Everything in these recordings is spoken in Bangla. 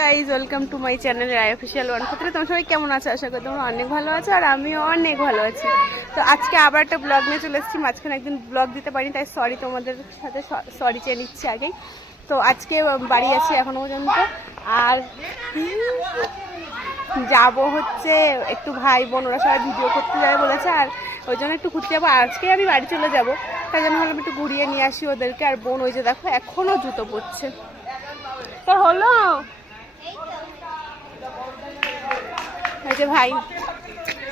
Guys welcome to my channel Roy official one ক্ষেত্রে তোমরা সবাই কেমন আছো? আশা করি তোমরা অনেক ভালো আছো আর আমিও অনেক ভালো আছি। তো আজকে আবার একটা ব্লগ নিয়ে চলে এসেছি। মাঝখানে একদিন ব্লগ দিতে পারিনি, তাই সরি, তোমাদের সাথে সরি চেয়ে নিচ্ছি আগেই। তো আজকে বাড়ি আছি এখনো পর্যন্ত, আর যাব হচ্ছে একটু ভাই বোন ওরা সবাই ভিডিও করতে যাবে বলেছে, আর ওই জন্য একটু ঘুরতে যাবো। আজকে আমি বাড়ি চলে যাব, তাই জন্য ভাবলাম একটু ঘুরিয়ে নিয়ে আসি ওদেরকে। আর বোন ওই যে দেখো এখনও জুতো পরছে। তো হলো এই যে ভাই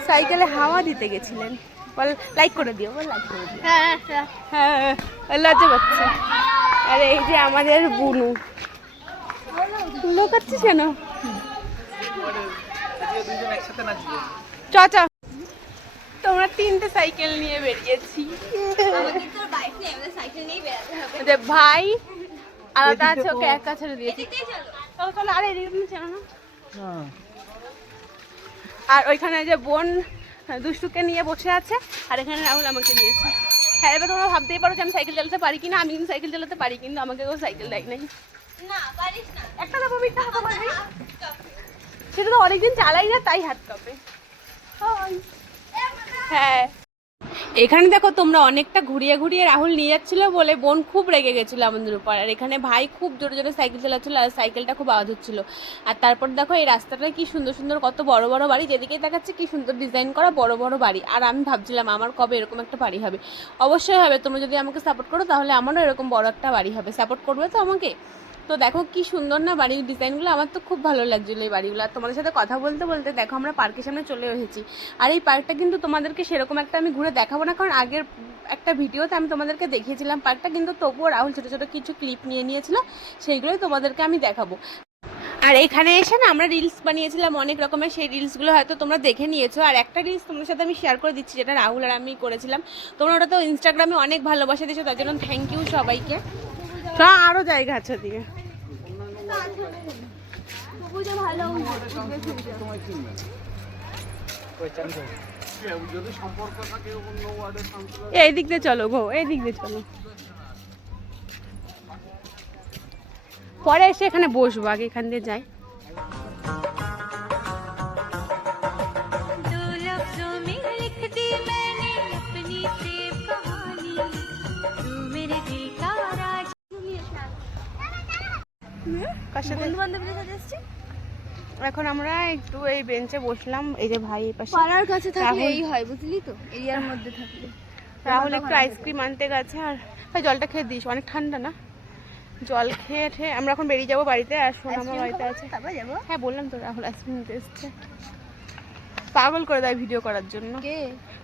সাইকেলে হাওয়া দিতে গেছিলেন, বল লাইক করে দিও, বল লাইক করে দিও। হ্যাঁ হ্যাঁ লজ্জা করছে। আর এই যে আমাদের বুনু লোকাচ্ছিস কেন? চ চ, তোমরা তিনটে সাইকেল নিয়ে বেরিয়েছি। ভাই আলাদা আছে, ওকে একা ছেড়ে দিয়েছি। চলো চলো, আরে এদিকে চেনো না। আর ওইখানে যে বোন দুষ্টুকে নিয়ে বসে আছে, আর এখানে রাহুল আমাকে নিয়েছে। হ্যাঁ, এবার তোমরা ভাবতেই পারো যে আমি সাইকেল চালাতে পারি কিনা। আমি কিন্তু সাইকেল চালাতে পারি, কিন্তু আমাকে কেউ সাইকেল দেয় নাই। একটা দেবো, মিথ্যা কথা বলবি? সেটা তো অনেকদিন চালাই না, তাই হাত কাঁপে। হ্যাঁ, এখানে দেখো তোমরা অনেকটা ঘুরিয়ে ঘুরিয়ে রাহুল নিয়ে যাচ্ছিল বলে বোন খুব রেগে গেছিলো আমাদের উপর। আর এখানে ভাই খুব জোরে জোরে সাইকেল চালাচ্ছিল, আর সাইকেলটা খুব আওয়াজ হচ্ছিল। আর তারপর দেখো এই রাস্তাটা কি সুন্দর সুন্দর, কত বড় বড় বাড়ি, যেদিকেই দেখাচ্ছে কি সুন্দর ডিজাইন করা বড় বড় বাড়ি। আর আমি ভাবছিলাম আমার কবে এরকম একটা বাড়ি হবে। অবশ্যই হবে, তোমরা যদি আমাকে সাপোর্ট করো তাহলে আমারও এরকম বড় একটা বাড়ি হবে। সাপোর্ট করবে তো আমাকে? তো দেখো কি সুন্দর না বাড়ির ডিজাইনগুলো, আমার তো খুব ভালো লাগছিলো এই বাড়িগুলো। আর তোমাদের সাথে কথা বলতে বলতে দেখো আমরা পার্কের সামনে চলে এসেছি। আর এই পার্কটা কিন্তু তোমাদেরকে সেরকম একটা আমি ঘুরে দেখাবো না, কারণ আগের একটা ভিডিওতে আমি তোমাদেরকে দেখিয়েছিলাম পার্কটা, কিন্তু তবুও রাহুল ছোটো ছোটো কিছু ক্লিপ নিয়ে নিয়েছিল, সেইগুলোই তোমাদেরকে আমি দেখাবো। আর এখানে এসে না আমরা রিলস বানিয়েছিলাম অনেক রকমের, সেই রিলসগুলো হয়তো তোমরা দেখে নিয়েছো। আর একটা রিলস তোমাদের সাথে আমি শেয়ার করে দিচ্ছি, যেটা রাহুল আর আমি করেছিলাম। তোমরা ওটা তো ইনস্টাগ্রামে অনেক ভালোবাসা দিয়েছো, তার জন্য থ্যাংক ইউ সবাইকে। আরও জায়গা আছে দিকে এই দিক দিয়ে চলো গো, এই দিক দিয়ে চলো। পরে এসে এখানে বসবো, আগে এখান দিয়ে যাই। এখন আমরা একটু এই বেঞ্চে বসলাম। এই যে ভাই পাশে, পাড়ার কাছে থাকলে এই হয় বুঝলি তো, এরিয়ার মধ্যে থাকলে। রাহুল একটু আইসক্রিম আনতে গেছে। আর ভাই জলটা খেয়ে দিস, অনেক ঠান্ডা না। জল খেয়ে খেয়ে আমরা এখন বেরিয়ে যাবো বাড়িতে। আর শোন আমার বাড়িতে আছে। হ্যাঁ বললাম তো, রাহুল আইসক্রিম নিতে এসছে। পাগল করে দেয় ভিডিও করার জন্য।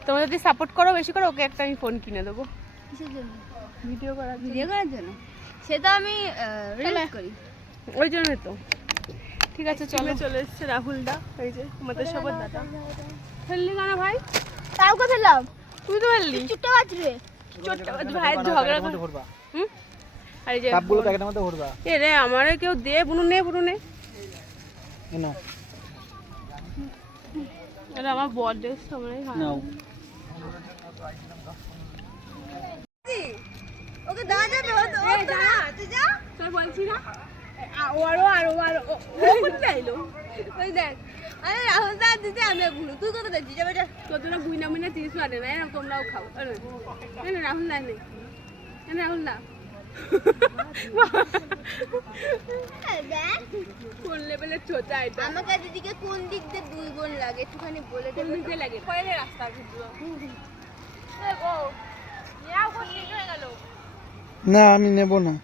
তোমরা যদি সাপোর্ট করো বেশি করে, ওকে একটা আমি ফোন কিনে দেবো। কিসের জন্য? ভিডিও করার জন্য। সেটা আমি করি, ওই জন্যই তো। ঠিক আছে চলো, চলে এসছে রাহুলদা। এই যে আমাদের সবার দাদা। ফেললি না ভাই? কাউকে ফেললাম? তুই তো ফেললি। চুট্টা বাজরে, চুট্টা বাজ ভাইয়ের ঝগড়া করবা। আর এই যে সবগুলো প্যাকেটের মধ্যে ভরবা। এ রে আমারে কেউ দে, বুনু নে, বুনু নে না। এটা আমার বার্থডে সময় নাও। ওকে দাও যাবে, ও যা তুই যা, তুই বলছিস না। ও কোথায় যাইলো? ওই দেখ, আরে রাহুল দা দিতে আমি ভুলু, তুই কোথায় যাচ্ছিস? যাবে যা। তোরা গুইনা মুইনা চিজ আনে না, এরকম তোমরাও খাও। না রাহুল দা নেই, রাহুল দা কোন লেভেলের চোচা এটা। আমাকে দিদিকে কোন দিক দিয়ে দুই বোন লাগে একটুখানি বলে দেবে। কোন দিক দিয়ে লাগে? পয়লে রাস্তার ভিতর। না আমি নেব না।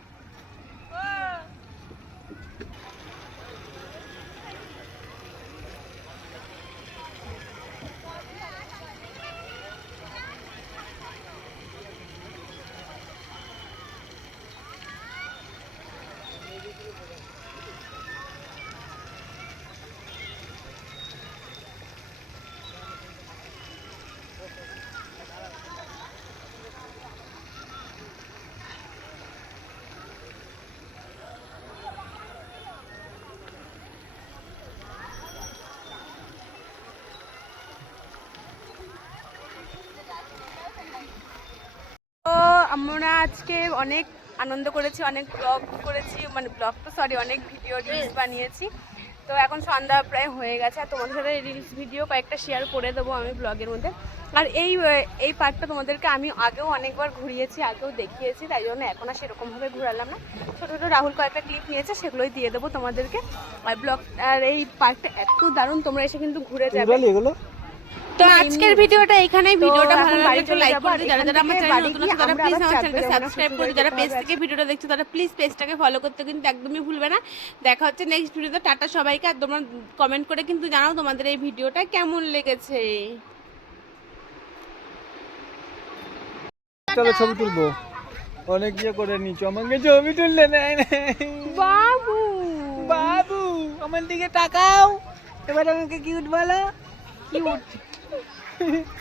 তো আমরা আজকে অনেক আনন্দ করেছি, অনেক ব্লগ করেছি, মানে ব্লগ তো সরি, অনেক ভিডিও রিলস বানিয়েছি। তো এখন সন্ধ্যা প্রায় হয়ে গেছে, আর তোমাদের সাথে রিলস ভিডিও কয়েকটা শেয়ার করে দেবো আমি ব্লগের মধ্যে। আর এই পার্কটা তোমাদেরকে আমি আগেও অনেকবার ঘুরিয়েছি, আগেও দেখিয়েছি, তাই জন্য এখন আর সেরকমভাবে ঘোরালাম না। ছোটো ছোটো রাহুল কয়েকটা ক্লিপ নিয়েছে, সেগুলোই দিয়ে দেবো তোমাদেরকে। আর আর এই পার্কটা এত দারুণ, তোমরা এসে কিন্তু ঘুরে যাবে। এগুলো তো আজকের ভিডিওটা এখানেই। ভিডিওটা ভালো লাগলে একটু লাইক করে দিও, যারা যারা আমার চ্যানেলে নতুন আছে তারা প্লিজ আমার চ্যানেলটা সাবস্ক্রাইব করে দিও, যারা পেজ থেকে ভিডিওটা দেখছো তারা প্লিজ পেজটাকে ফলো করতে কিন্তু একদমই ভুলবে না। দেখা হচ্ছে নেক্সট ভিডিওতে। টাটা সবাইকে। আর তোমরা কমেন্ট করে কিন্তু জানাও তোমাদের এই ভিডিওটা কেমন লেগেছে। চলো ছবি তুলবো, অনেক ইয়ে করে নিচো, আমাকে ছবি তুললে নেয় না। বাবু বাবু আমার দিকে তাকাও, এবার আমাকে কিউট বলো। কিউট।